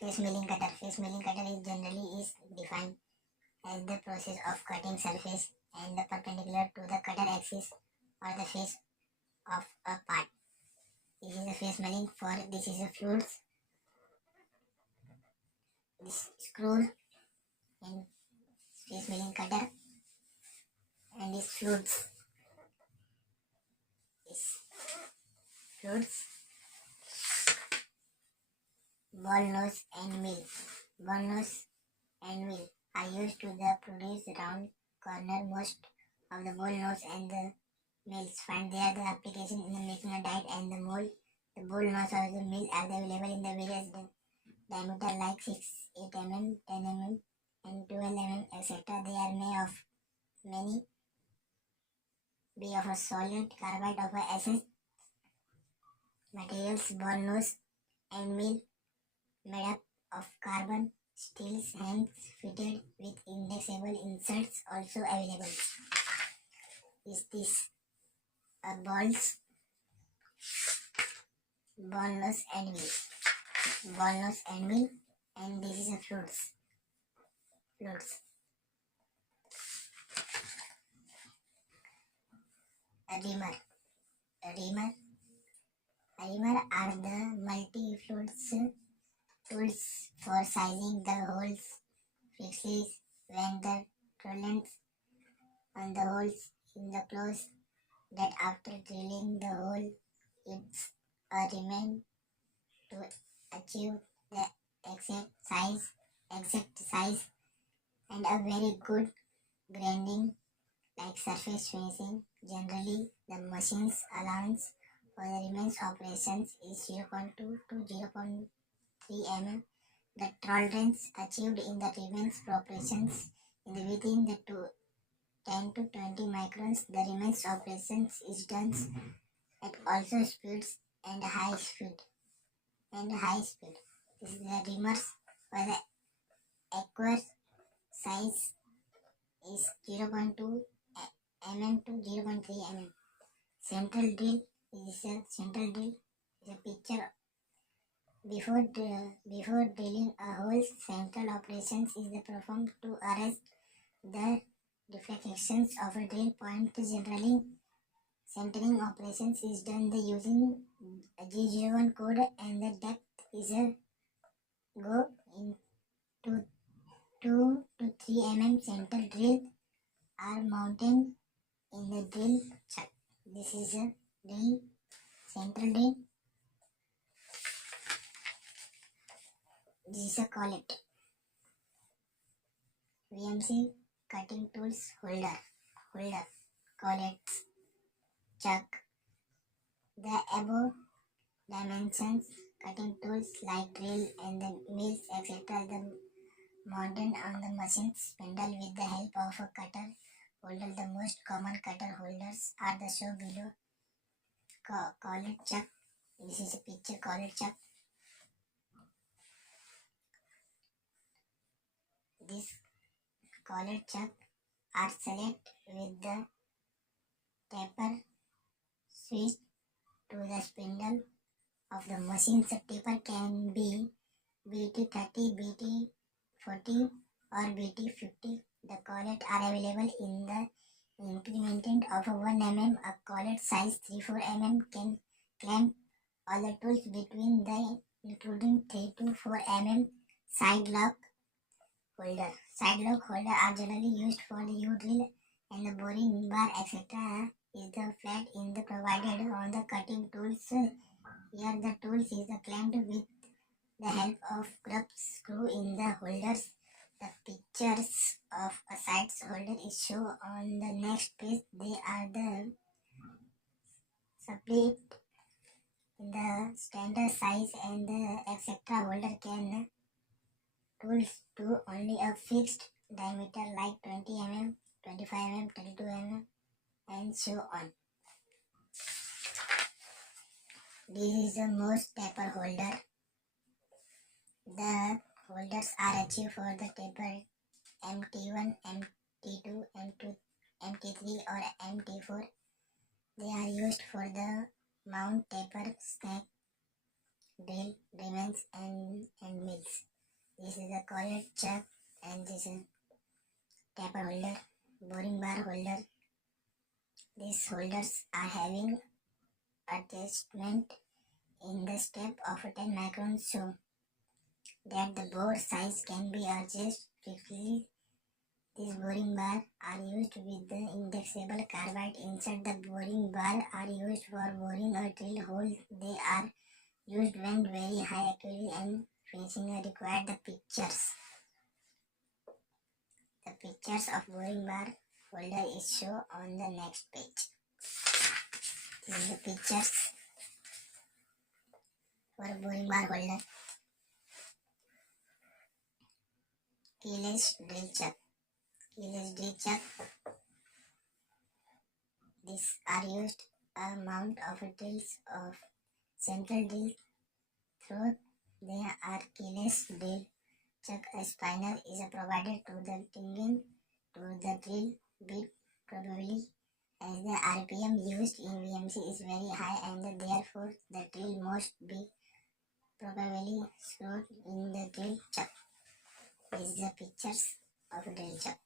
Face milling cutter. Face milling cutter is generally defined as the process of cutting surface and the perpendicular to the cutter axis or the face of a part. This is a face milling. For this is a flutes. This screws in face milling cutter and this flutes. This flutes. Ball nose and mill. Ball nose and mill are used to produce round corner. Most of the ball nose and the mills find their application in the making a die and the mold. The ball nose or the mill are available in the various diameter like 6, 8 mm, 10 mm and 12 mm etc. They are made of many be of a solid carbide of a acid materials. Ball nose and mill made up of carbon steel hands fitted with indexable inserts also available. Is this a ball nose and mill, and this is a flutes. A reamer are the multi-flutes tools for sizing the holes fixes when the tolerance on the holes in the close that after drilling the hole it's a remain to achieve the exact size and a very good grinding like surface finishing. Generally the machine's allowance for the remains operations is 0.2 to 0.3 mm. The tolerance achieved in the remains operations within the 10 to 20 microns. The remains operations is done at also speeds and high speed. This is the reamers for the acquired size is 0.2 mm to 0.3 mm. Central drill is a picture before drilling a hole. Central operations is performed to arrest the deflections of a drill point. Generally, centering operations is done using a G01 code and the depth is go into 2 to 3 mm. Central drill are mounted in the drill chuck. This is a drill, central drill. This is a collet. VMC cutting tools holder, collets, chuck. The above dimensions cutting tools like drill and the mills etc. The mounted on the machine's spindle with the help of a cutter holder. The most common cutter holders are the shown below. Collet chuck. This is a picture collet chuck. This collet chuck are selected with the taper switched to the spindle of the machine. The taper can be BT30, BT40 or BT50. The collet are available in the increment of 1 mm. A collet size 3-4 mm can clamp all the tools between the including 3 to 4 mm. Side lock holder. Side lock holder are generally used for the U-drill and the boring bar etc. Is the flat in the provided on the cutting tools. Here the tools is clamped with the help of grub screw in the holders. The pictures of a side holder is shown on the next page. They are the split in the standard size and the etc. Holder can tools to only a fixed diameter like 20 mm, 25 mm, 32 mm and so on. This is the most taper holder. The holders are achieved for the taper MT1, MT2, MT3 or MT4. They are used for the mount taper, stack, drill, remains and and mills. This is a collet chuck and this is taper holder, boring bar holder. These holders are having adjustment in the step of 10 microns so that the bore size can be adjusted quickly. These boring bar are used with the indexable carbide inside. The boring bar are used for boring or drill hole. They are used when very high accuracy and finishing are required. The pictures of boring bar holder is shown on the next page. This is the pictures for a boring bar holder. Keyless drill chuck. These are used a mount of drills of central drill through. They are keyless drill chuck. A spinner is provided to the tinging to the drill bit probably as the RPM used in VMC is very high and therefore the drill must be probably screwed in the drill chuck. These are the pictures of drill chuck.